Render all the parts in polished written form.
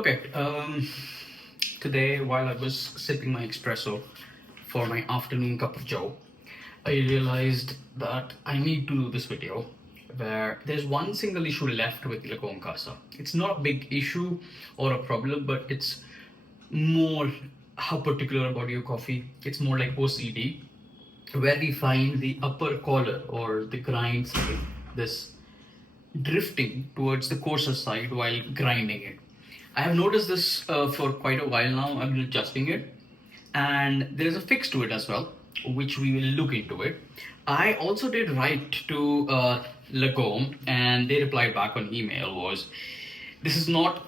Okay, today while I was sipping my espresso for my afternoon cup of joe, I realized that I need to do this video where there's one single issue left with Lagom Casa. It's not a big issue or a problem, but it's more how particular about your coffee. It's more like OCD, where we find the upper collar or the grind side, this drifting towards the coarser side while grinding it. I have noticed this for quite a while now. I've been adjusting it, and there is a fix to it as well, which we will look into it. I also did write to Lagom, and they replied back on email was this is not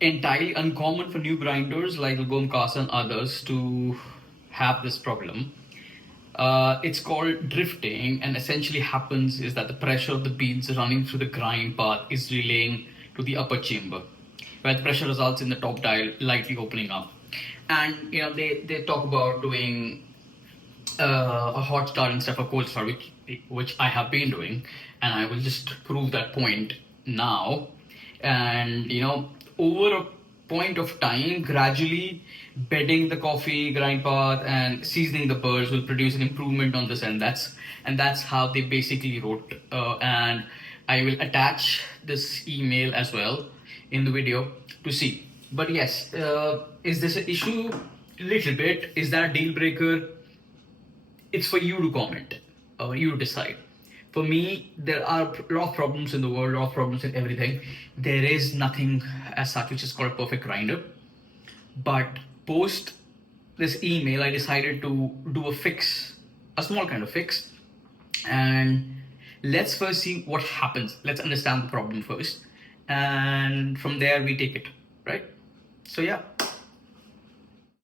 entirely uncommon for new grinders like Lagom Casa and others to have this problem. It's called drifting, and essentially happens is that the pressure of the beans running through the grind path is relaying to the upper chamber, where the pressure results in the top dial lightly opening up. And they talk about doing a hot start instead of a cold start, which I have been doing, and I will just prove that point now. And over a point of time, gradually bedding the coffee grind path and seasoning the burrs will produce an improvement on this, and that's how they basically wrote. And I will attach this email as well in the video to see. But yes, is this an issue? Little bit. Is that a deal breaker? It's for you to comment, you to decide. For me, there are a lot of problems in the world, a lot of problems in everything. There is nothing as such which is called a perfect grinder. But post this email, I decided to do a fix, a small kind of fix. And let's first see what happens. Let's understand the problem first. And from there, we take it, right? So yeah.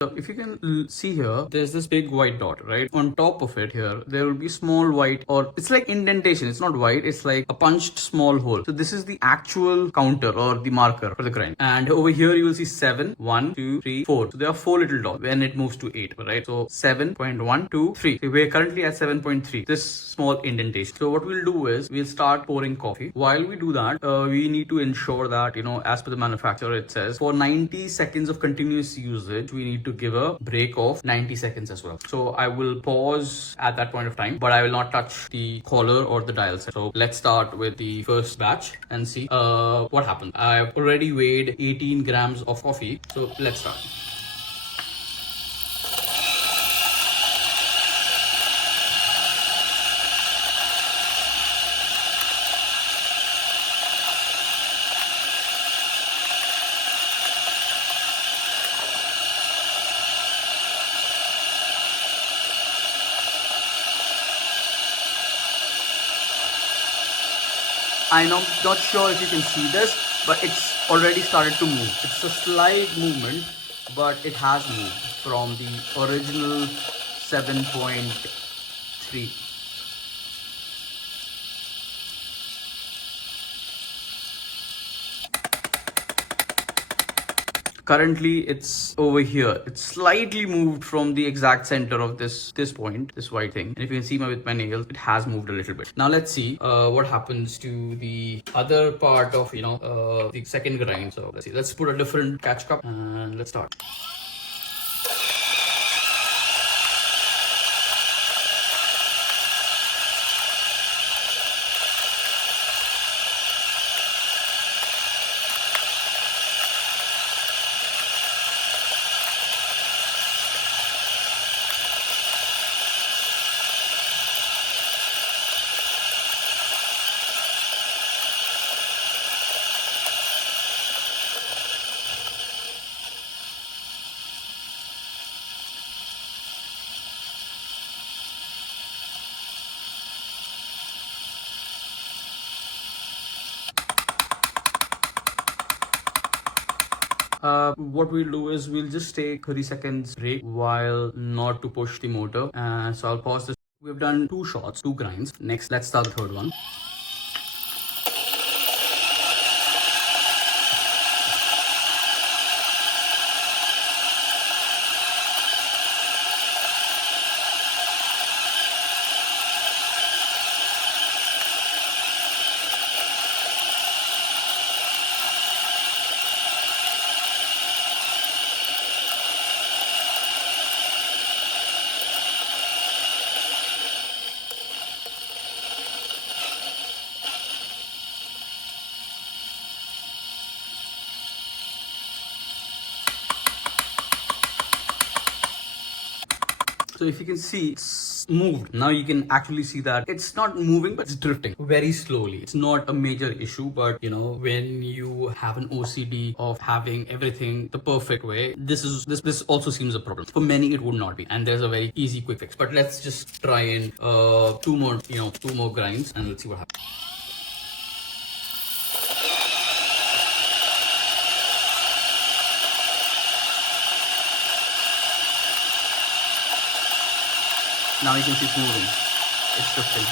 So if you can see here, there's this big white dot, right? On top of it here, there will be small white, or it's like indentation. It's not white, it's like a punched small hole. So this is the actual counter or the marker for the grind. And over here you will see 7, 1, 2, 3, 4. So there are 4 little dots when it moves to 8, right? So 7.1, 2, 3. So we're currently at 7.3. This small indentation. So what we'll do is we'll start pouring coffee. While we do that, we need to ensure that, as per the manufacturer, it says for 90 seconds of continuous usage, we need to give a break of 90 seconds as well. So I will pause at that point of time, but I will not touch the collar or the dial set. So let's start with the first batch and see what happens. I've already weighed 18 grams of coffee. So let's start. I'm not sure if you can see this, but it's already started to move. It's a slight movement, but it has moved from the original 7.3. Currently it's over here. It's slightly moved from the exact center of this point, this white thing. And if you can see with my nails, it has moved a little bit. Now let's see what happens to the other part of the second grind. So let's see. Let's put a different catch cup and let's start. What we'll do is we'll just take 30 seconds break while not to push the motor. So I'll pause this. We've done 2 shots, 2 grinds. Next, let's start the third one. So if you can see, it's moved. Now you can actually see that it's not moving, but it's drifting very slowly. It's not a major issue, but you know, when you have an OCD of having everything the perfect way, this also seems a problem. For many, it would not be, and there's a very easy quick fix. But let's just try in two more grinds, and let's see what happens. Now you can see it's moving. It's drifting.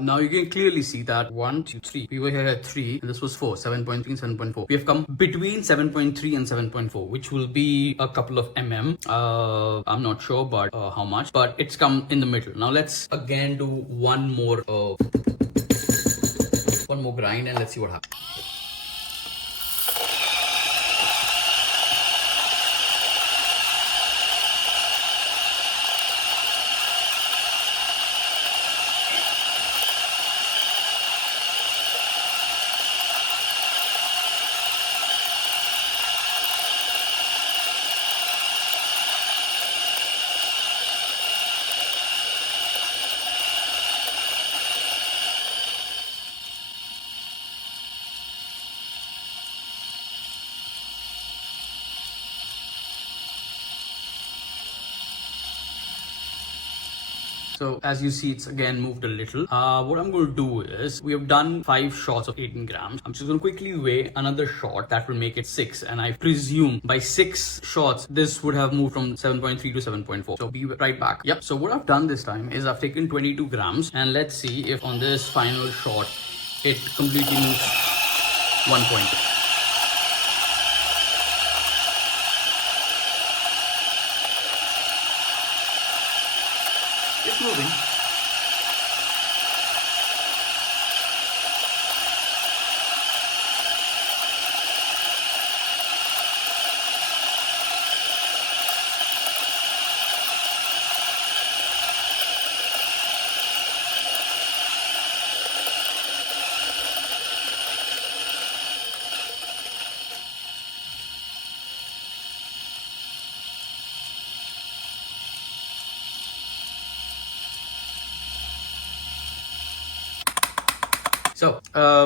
Now you can clearly see that 1, 2, 3. We were here at 3, and this was 4, 7.3 and 7.4. We have come between 7.3 and 7.4, which will be a couple of I'm not sure, but how much. But it's come in the middle. Now let's again do one more grind, and let's see what happens. So as you see, it's again moved a little. What I'm going to do is, we have done 5 shots of 18 grams. I'm just going to quickly weigh another shot. That will make it 6. And I presume by 6 shots, this would have moved from 7.3 to 7.4. So be right back. Yep. So what I've done this time is I've taken 22 grams. And let's see if on this final shot, it completely moves 1 point. It's moving. So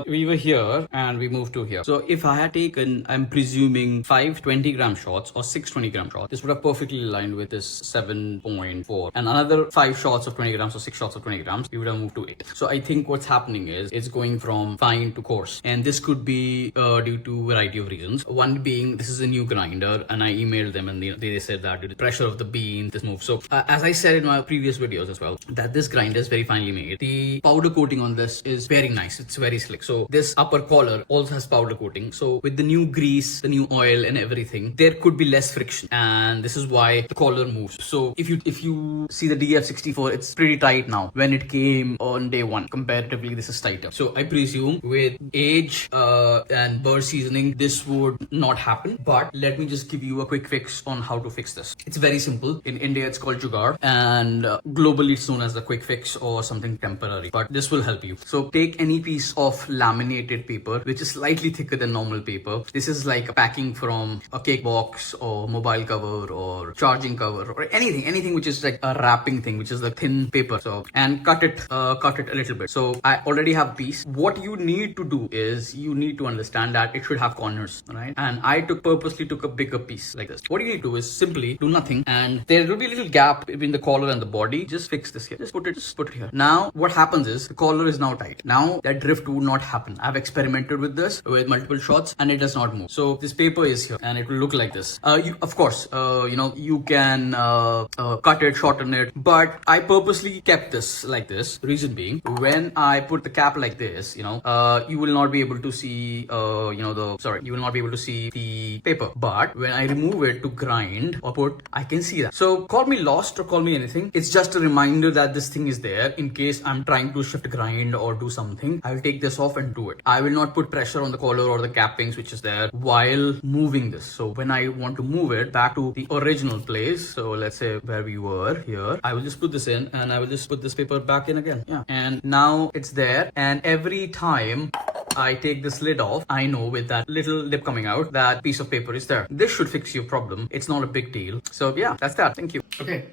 we were here and we moved to here. So if I had taken, I'm presuming 5 20-gram shots or 6 20-gram shots, this would have perfectly aligned with this 7.4. And another 5 shots of 20 grams or 6 shots of 20 grams, we would have moved to 8. So I think what's happening is it's going from fine to coarse. And this could be due to a variety of reasons. One being, this is a new grinder, and I emailed them and they said that due to the pressure of the bean, this moves. So as I said in my previous videos as well, that this grinder is very finely made. The powder coating on this is very nice. It's very slick. So this upper collar also has powder coating. So with the new grease, the new oil and everything, there could be less friction, and this is why the collar moves. So if you see the DF64, it's pretty tight now. When it came on day one, comparatively this is tighter. So I presume with age and burr seasoning, this would not happen. But let me just give you a quick fix on how to fix this. It's very simple. In India, it's called Juggar, and globally it's known as the quick fix or something temporary. But this will help you. So take any piece of laminated paper, which is slightly thicker than normal paper. This is like a packing from a cake box or mobile cover or charging cover or anything which is like a wrapping thing, which is the thin paper. So, and cut it a little bit. So I already have a piece. What you need to do is you need to understand that it should have corners, right? And I purposely took a bigger piece like this. What you need to do is simply do nothing, and there will be a little gap between the collar and the body. Just fix this here. Just put it here. Now what happens is the collar is now tight. Now that drift would not happen. I've experimented with this with multiple shots and it does not move. So this paper is here and it will look like this. Of course, you can cut it, shorten it, but I purposely kept this like this. Reason being, when I put the cap like this, you will not be able to see, you will not be able to see the paper. But when I remove it to grind or put, I can see that. So call me lost or call me anything. It's just a reminder that this thing is there in case I'm trying to shift grind or do something. I'll take this off and do it. I will not put pressure on the collar or the cappings which is there while moving this. So when I want to move it back to the original place, so let's say where we were here, I will just put this in and I will just put this paper back in again. Yeah. And now it's there, and every time I take this lid off, I know with that little lip coming out, that piece of paper is there. This should fix your problem. It's not a big deal. So yeah, that's that. Thank you. Okay.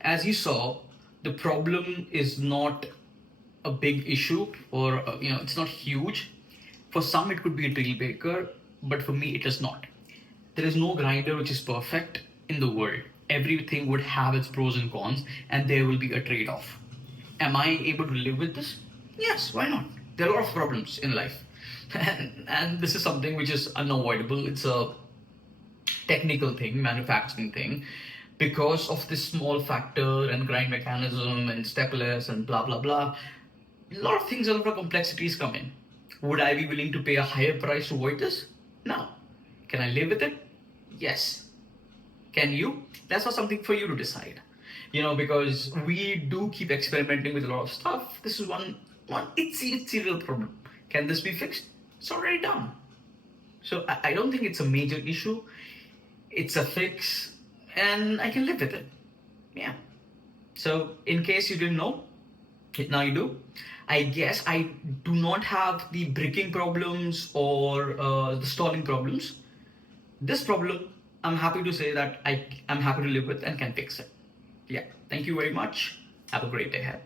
As you saw, the problem is not a big issue, or it's not huge. For some it could be a deal breaker, but for me it is not. There is no grinder which is perfect in the world. Everything would have its pros and cons, and there will be a trade-off. Am I able to live with this? Yes, why not? There are a lot of problems in life, and this is something which is unavoidable. It's a technical thing, manufacturing thing. Because of this small factor and grind mechanism and stepless and blah blah blah, a lot of things, a lot of complexities come in. Would I be willing to pay a higher price to avoid this? No. Can I live with it? Yes. Can you? That's not something for you to decide. Because we do keep experimenting with a lot of stuff. This is one itsy little problem. Can this be fixed? It's already done. So I don't think it's a major issue. It's a fix, and I can live with it. Yeah. So in case you didn't know, now you do. I guess I do not have the bricking problems or the stalling problems. This problem, I'm happy to say that I'm happy to live with and can fix it. Yeah. Thank you very much. Have a great day ahead.